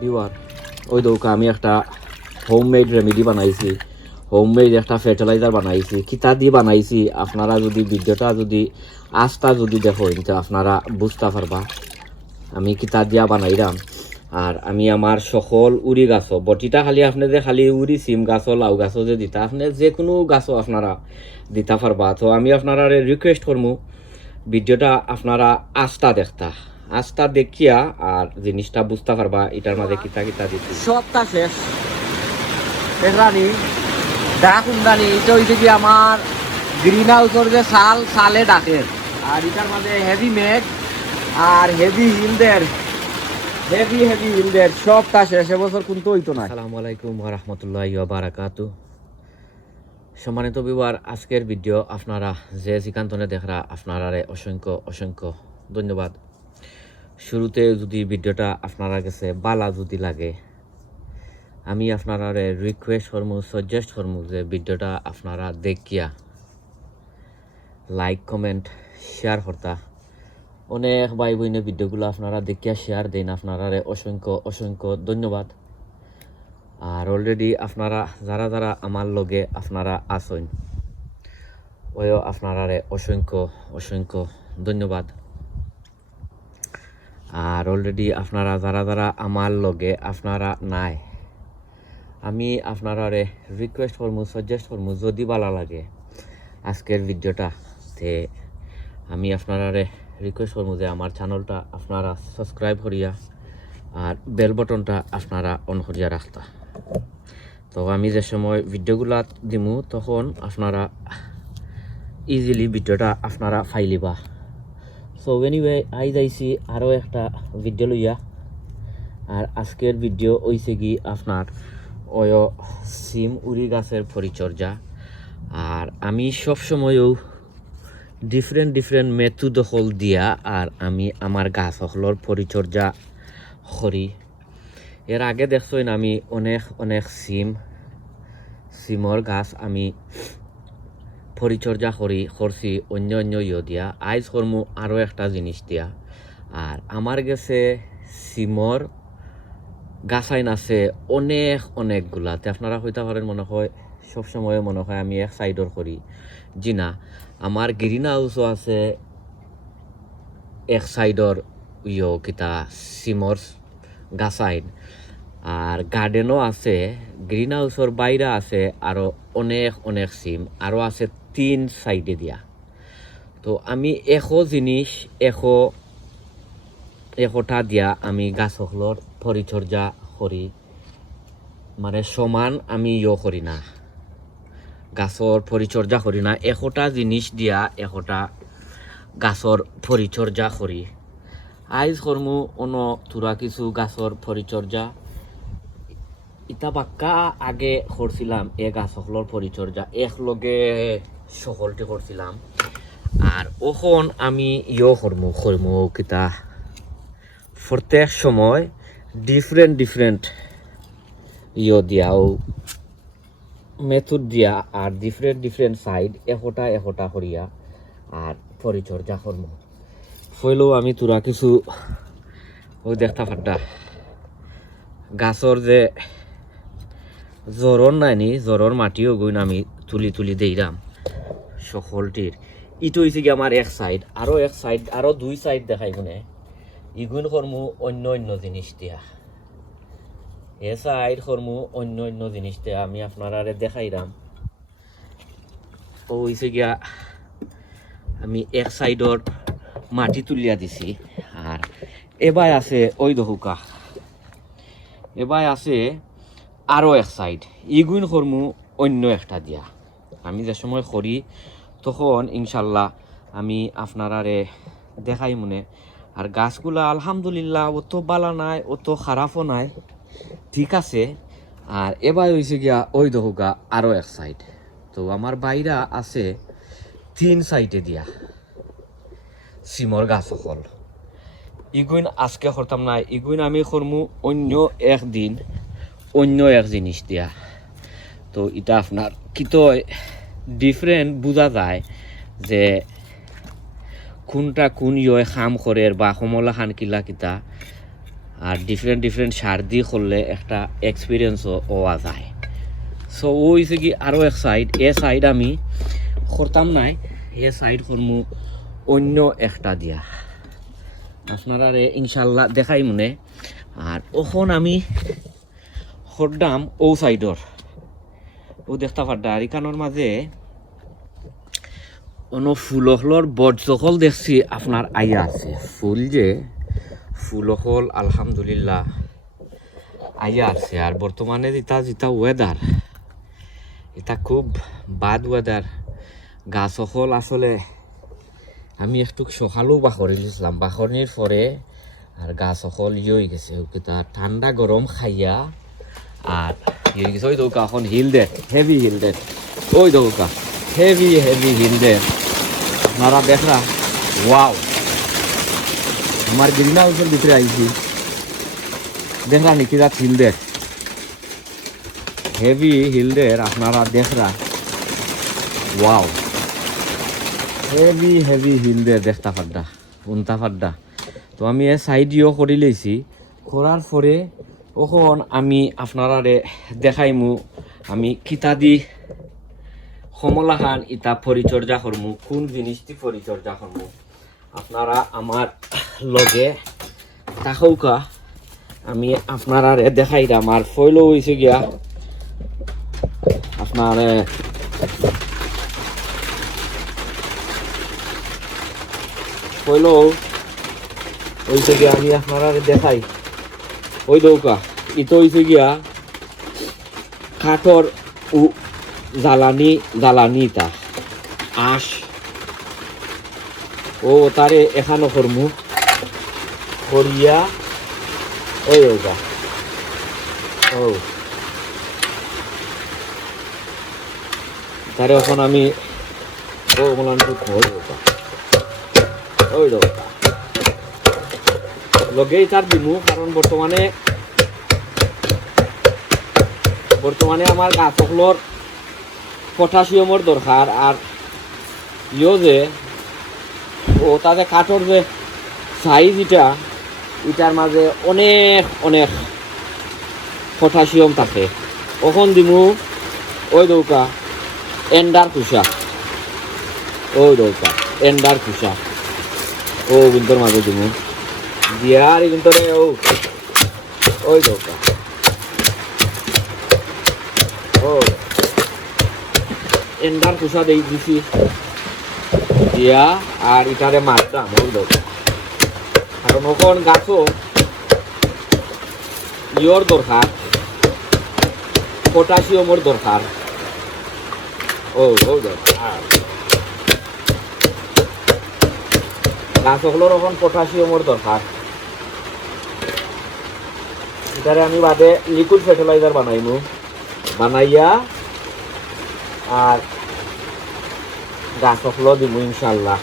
Viewer ওই দৌকা আমি একটা হোমমেড রেমেডি বানাইছি, হোমমেড একটা ফার্টিলাইজার বানাইছি। কিতা দিয়ে বানাইছি আপনারা যদি ভিডিওটা যদি আস্তা যদি দেখো তো আপনারা বুঝতে পারবা আমি কিতা দিয়া বানাইলাম। আর আমি আমার সকল উড়ি গাছও বটিটা খালি আপনি যে খালি উড়ি সিম গাছও লাউ গাছও যে দিতা আপনি যে কোনো গাছও আপনারা দিতে পারবা। তো আমি আপনারা রিকোয়েস্ট করবো ভিডিওটা আপনারা আস্তা দেখতা, আস্তা দেখিয়া আর জিনিসটা বুঝতে পারবা এটার মাঝে কিতা কিতা দিচ্ছি। সবটা শেষ দেখলানি ডাকুন্দানি এটা হইতে কি আমার গ্রিন হাউসের যে সালে ডাকের। আর এটার মাঝে হেভি মেঘ আর হেভি হিলদের সবটা শেষ এবছর কিন্তু হইতো না। আসসালামু আলাইকুম ওয়া রাহমাতুল্লাহি ওয়া বারাকাতুহু। সম্মানিত ভিউয়ার, আজকের ভিডিও আপনারা যে সিকান্তনে দেখরা আপনারা অসংখ্য অসংখ্য ধন্যবাদ। শুরুতে যদি ভিডিওটা আপনারা কাছে বালা যদি লাগে আমি আপনারা রিকোয়েস্ট করমু, সাজেস্ট করমু যে ভিডিওটা আপনারা দেখিয়া লাইক কমেন্ট শেয়ার করতা। অনেক ভাই বোনের ভিডিওগুলো আপনারা দেখিয়া শেয়ার দেন, আপনারা অসংখ্য অসংখ্য ধন্যবাদ। আর অলরেডি আপনারা যারা যারা আমার লগে আপনারা আসেন ওইও আপনারা অসংখ্য অসংখ্য ধন্যবাদ। আর অলরেডি আপনারা যারা যারা আমার লগে আপনারা নাই আমি আপনারা রিকোয়েস্ট করমু, সাজেস্ট করমু যদি ভালো লাগে আজকের ভিডিওটা তে আমি আপনারা রিকোয়েস্ট করবো যে আমার চ্যানেলটা আপনারা সাবস্ক্রাইব করিয়া আর বেল বটনটা আপনারা অন করিয়া রাখতা। তো আমি যে সময় ভিডিওগুলা দিমু তখন আপনারা ইজিলি ভিডিওটা আপনারা ফাইলিবা। সো এনিওয়ে আই যাইছি আরও একটা ভিডিও লইয়া। আর আজকের ভিডিও হইছে কি আপনার ওই সিম উড়ি গাছের পরিচর্যা। আর আমি সবসময়ও ডিফারেন্ট মেথড হল দিয়া আর আমি আমার গাছ সকলের পরিচর্যা করি। এর আগে দেখছেন আমি অনেক সিমর গাছ আমি পরিচর্যা করছি অন্য ইয়ে দিয়া। আইজ করমু আরও একটা জিনিস দিয়া। আর আমার কাছে সিমর গাছাইন আছে অনেকগুলাতে আপনারা হইতে পারেন মনে হয় সবসময় মনে হয় আমি এক সাইডর করি, জি না, আমার গ্রিন হাউসও আছে এক সাইডর কিতা সিমর গাছাইন। আর গার্ডেনও আছে, গ্রিন হাউসের বাইরে আছে আরও অনেক সিম আরও আছে 3 সাইডে দিয়া। তো আমি জিনিস এশটা দিয়া আমি গাছগুলোর পরিচর্যা করি, মানে সমান আমি করি না, গাছর পরিচর্যা করি না। এশটা জিনিস দিয়া এশটা গাছর পরিচর্যা করি। আইজ করমু তুরা কিছু গাছর পরিচর্যা। ইটা বাক্কা আগে করছিলাম গাছ সকলের পরিচর্যা একলগে সকলটি করছিলাম। আর ওখন আমি করমু কিতা প্রত্যেক সময় ডিফারেন্ট দিয়াও মেথড দিয়া আর ডিফারেন্ট সাইড এশটা করিয়া আর পরিচর্যা করমু। ফইলেও আমি তোরা কিছু ওই দেখতা ফাড্ডা গাছর যে জ্বরর নাইনি জ্বরর মাটিও গইন আমি তুলি দেইরাম সকলটির। ইটো হয়েছে কি আমার এক সাইড আরো 2 সাইড দেখাই গুনে ইগুন করমু অন্য জিনিস দিয়া, এ সাইড করমু অন্য জিনিস দিয়া আমি আপনারা দেখাইরাম। ও হয়েছে গিয়া আমি এক সাইডর মাটি তুলিয়া দিছি। আর এবার আছে ওই দহুকা, এবার আছে আরও এক সাইড ইগুইন করমু অন্য একটা দিয়া। আমি যে সময় করি তখন ইনশাল্লাহ আমি আপনারা দেখাই মনে। আর গাছগুলা আলহামদুলিল্লাহ অত বালা নাই অত খারাপও নাই, ঠিক আছে। আর এবার হয়েছে গিয়া ওই দহুকা আরও এক সাইড। তো আমার বাইরা আছে 3 সাইডে দিয়া সিমর গাছ সকল। ইগুইন আজকে করতাম না, ইগুইন আমি করমু অন্য একদিন অন্য এক জিনিস দিয়া। তো এটা আপনার কিন্তু ডিফারেন্ট বোঝা যায় যে কোনটা কোন খাম করে বা সমলা খান কিলা কিতা আর ডিফারেন্ট ডিফারেন্ট সার দিয়ে করলে একটা এক্সপিরিয়েন্সও হওয়া যায়। সো ওই হয়েছে কি আরও এক সাইড, এ সাইড আমি করতাম নাই, এ সাইড করমু অন্য একটা দিয়া আপনারা ইনশাল্লাহ দেখাই মনে। আর ওখন আমি করতাম ও সাইডর ও দেখতে পারডা আর এখানোর মাঝে অন্য ফুলহলর বর্জকল দেখছি আপনার আইয়া আছে। ফুল যে ফুলহল আলহামদুলিল্লাহ আইয়া আছে। আর বর্তমানে যেটা ওয়েদার, এটা খুব বাদ ওয়েদার। গাছ সকল আসলে আমি একটু সকালেও বাখরি দিয়েছিলাম, বাখরির পরে আর গাছ সকল হয়ে গেছে ঠান্ডা গরম খাইয়া। আর ইয়ে গেছে ওই দৌকা এখন হিল দেট, হেভি হিল দেট, ওই দৌকা হেভি হেভি হিল দেট আপনারা দেখরা। ওয়াও, আমার গ্রিন হাউসের ভিতরে আইছি, দেখরা নাকি রাত হিল দেট, হেভি হিল দেট আপনারা দেখরা। ওয়াও, হেভি হেভি হিল দেট দেখতা পাড্ডা, উনতা পাড্ডা। তো আমি এ সাইডিও করে লইছি, করার পরে ওখন আমি আপনারা দেখাইমু আমি কিতা দি সমলাখান ইটা পরিচর্যা করমু, কোন জিনিসটি পরিচর্যা করমু। আপনারা আমার লগে তাহৌকা আমি আপনারা দেখাইলাম। আর ফইলো হয়েছে গিয়া আপনার ফইলো হয়েছে গিয়া আমি আপনারা দেখাই। ওই দৌকা ইতো হয়েছে গিয়া কাঠর জ্বালানিটা আঁশ ও তারে এখানো করমু করিয়া। ওই দৌকা ও তারে এখন আমি ও মলানটু ওই দৌকা লগেই তার দিমু। কারণ বর্তমানে আমার গাছগুলোর পটাশিয়ামের দরকার। আর ইয়ে যে ও তাতে কাঠর যে সাইজ এটার মাঝে অনেক অনেক পটাশিয়াম থাকে। ওখন দিমু ওই দৌকা এন্ডার কুষা, ওই দৌকা এন্ডার কুষা ও কিন্তু মাঝে দিমু দিয়ার কিন্তু ওই দৌকা ও এন্ডার কুষা দিয়ে দিছি দিয়া। আর ইটারে মারতাম ওই দৌকা, কারণ ওখন গাছও ইয়র দরকার, পটাশিয়ামের দরকার। ওই দরকার গাছগুলোর এখন পটাশিয়ামের দরকার। এটারে আমি বাদে লিকুইড ফার্টিলাইজার বানাইয়া আর গাছগুলো দিব ইনশাল্লাহ।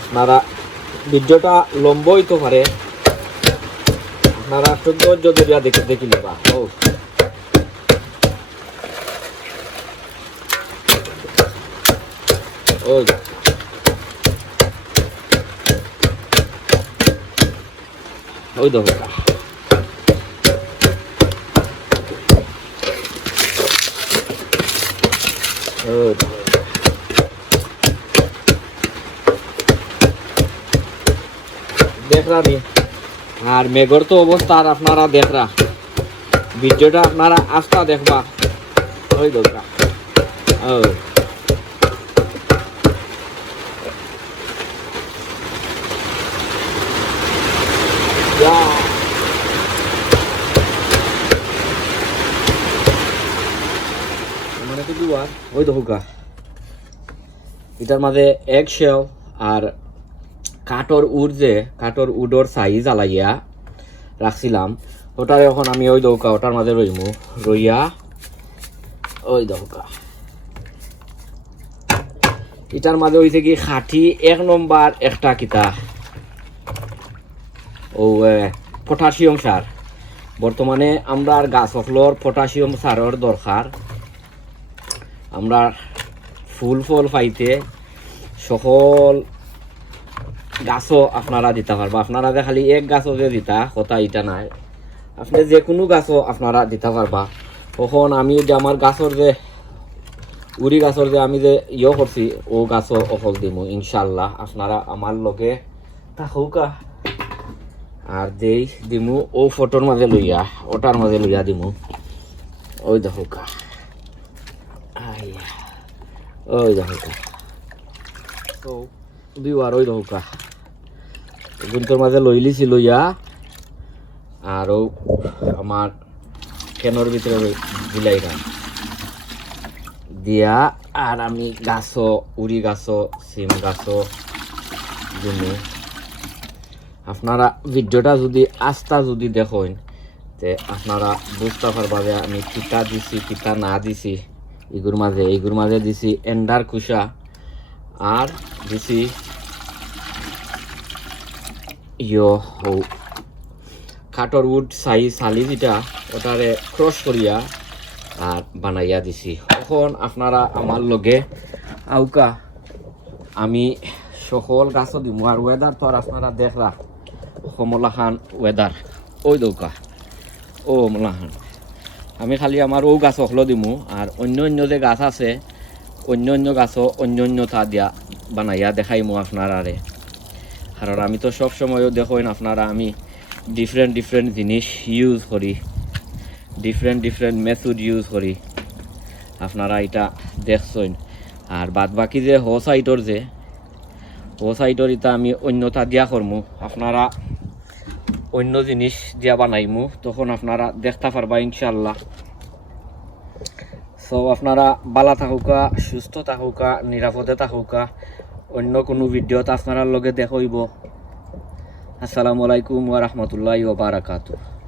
আপনারা ভিডিওটা লম্বা হইতে পারে, আপনারা সৌন্দর্য দরিয়া দেখি নেবা। ওই দেখো দেখরা নি। আর মেঘর তো অবস্থা আর আপনারা দেখরা, ভিডিওটা আপনারা আস্থা দেখবা। ওই দরকার ওই দেখো এটার মাঝে এক শেও আর কাঠর উডর সাইজ আলাইয়া রাখছিলাম। ওটার এখন আমি ওই দৌকা ওটার মাঝে রইয়া ওই দৌকা এটার মাঝে হয়েছে কি খাঁটি 1 নম্বর একটা কিতা ও পটাশিয়াম সার। বর্তমানে আমরা গাছগুলোর পটাশিয়াম সারের দরকার। আমরা ফুল ফল পাইতে সকল গাছও আপনারা দিতে পারবা। আপনারা যে খালি এক গাছও যে দিতা কথা এটা নাই, আপনি যে কোনো গাছও আপনারা দিতে পারবা। তখন আমি যে আমার গাছর যে উড়ি গাছর যে আমি যে করছি ও গাছও অফল দিমু ইনশাল্লাহ। আপনারা আমার লগে থাকুকা আর যেই দিমু ও ফটোর মাঝে লইয়া ওটার মাঝে লইয়া দিমু। ওই দেখুকা, ওই দেখুকা, তো দিওয়ার ওই দেখুকা গুন্তর মাঝে লইলিছি লইয়া আর ও আমার কেনর ভিতরে দিলাইলাম দিয়া। আর আমি গাছও উড়ি গাছও সিম গাছও দিমু। আপনারা ভিডিওটা যদি আস্থা যদি দেখেন তে আপনারা বুঝতে পারবা যে আমি কিতা দিছি কিতা না দিছি। এগুর মাঝে দিছি এন্ডার কুসা আর দিছি কাঠর উড সালি যেটা ওটারে ক্রস করিয়া আর বানাইয়া দিছি। এখন আপনারা আমার লগে আউকা আমি সকল গাছও দিমু। আর ওয়েদার তো আর আপনারা দেখরা কমলাখান ওয়েদার ওই দৌকা ও মলাখান। আমি খালি আমার ও গাছ হলো দিমু আর অন্য যে গাছ আছে অন্য গাছও অন্য তা দিয়া বানাইয়া দেখাইমু আপনারারে। কারণ আমি তো সব সময়ও দেখেন আপনারা আমি ডিফারেন্ট জিনিস ইউজ করি, ডিফারেন্ট মেথড ইউজ করি। আপনারা এটা দেখছেন। আর বাদ বাকি যে হো সাইডর এটা আমি অন্যতা দিয়া করমু, আপনারা অন্য জিনিস দিয়া বানাইমু, তখন আপনারা দেখতে পারবা ইনশাল্লাহ। সো আপনারা ভালো থাকুকা, সুস্থ থাকুকা, নিরাপদে থাকুকা। অন্য কোনো ভিডিওতে আপনার লগে দেখাইব। আসসালামু আলাইকুম ওয়া রাহমাতুল্লাহি ওয়া বারাকাতুহু।